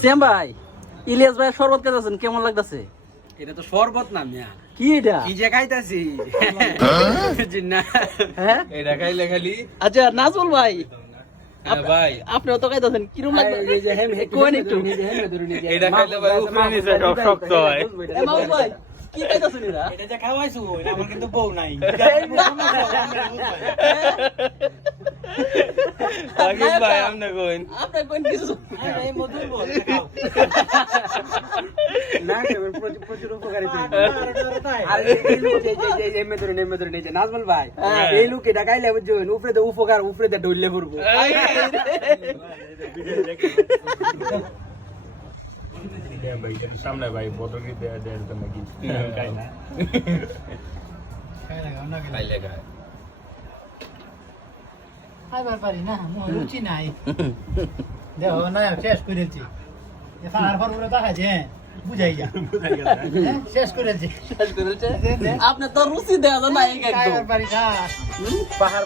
শ্যাম ভাই, ইলিয়াস ভাই শরবত খাইতেছেন, কেমন লাগতেছে? এটা তো শরবত না মিয়া, কি এটা? কি যে খাইতাছি জিন্না। হ্যাঁ এটা খাইলে খালি আচ্ছা নাজমুল ভাই, ভাই আপনিও তো খাইতেছেন, কিরম লাগবে কোন একটু? এটা খাইলে ভাই উপরে নিচে সব শক্ত হয়। মামুন ভাই কি খাইতেছেন এরা? এটা যে খাওয়াইছো আমার কিন্তু বউ নাই। সাকিব ভাই আপনি কইন আপনি কোন কিছু এই মধুর বল খাও না, প্রচুর উপকারিতা। আর এই লোক এই মেদুর নেই যে নাজমুল ভাই, এই লোক এটা খাইলে বুঝছেন উপরে দে উপকার, উপরে দে ডইলে পড়বো। ভাই সামনে ভাই বদলি দেয়া দেয় তো নাকি খাই না খাইলে খায় খাইবার পারি না, রুচি নাই। দেখো না শেষ করেছি, এখন আর ফরগুলো দেখাচ্ছে, বুঝাই যা শেষ করেছি। শেষ করেছে। আপনি তো রুচি দেওয়া যায় না, খাইবার পারি না, পাহাড়